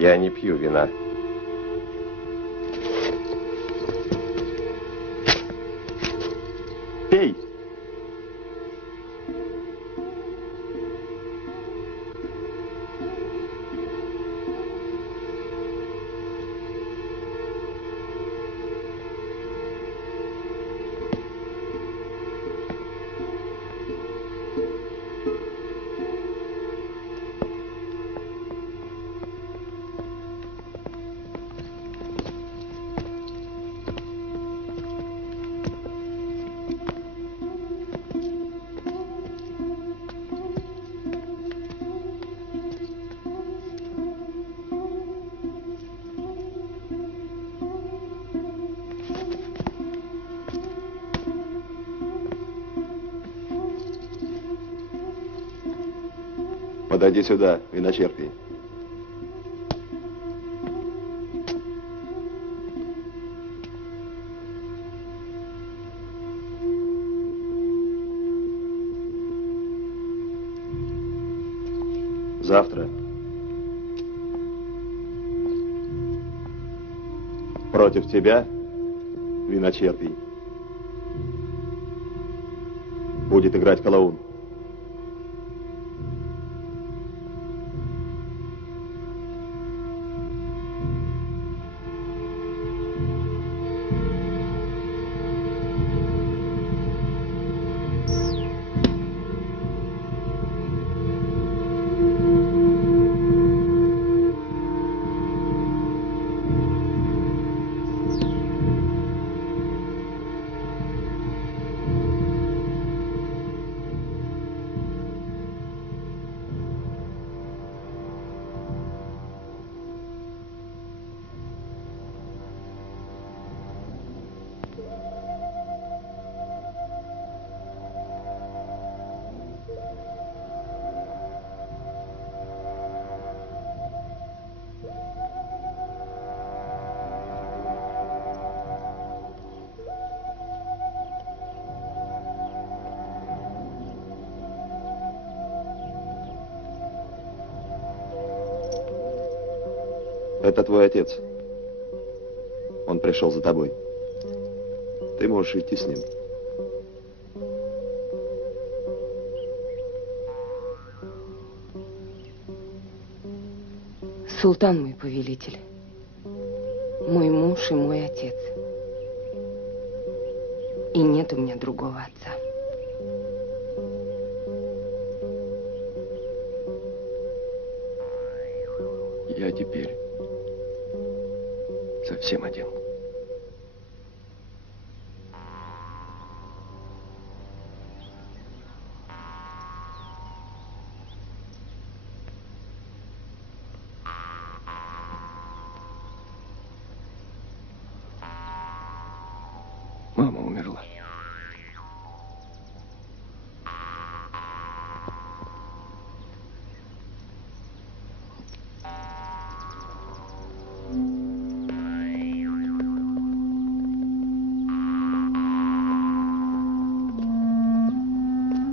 Я не пью вина. Пей. Подойди сюда, виночерпий. Завтра против тебя, виночерпий, будет играть Колоун. Это твой отец. Он пришел за тобой. Ты можешь идти с ним. Султан мой повелитель, мой муж и мой отец. И нет у меня другого отца. Я теперь совсем один. Мама умерла.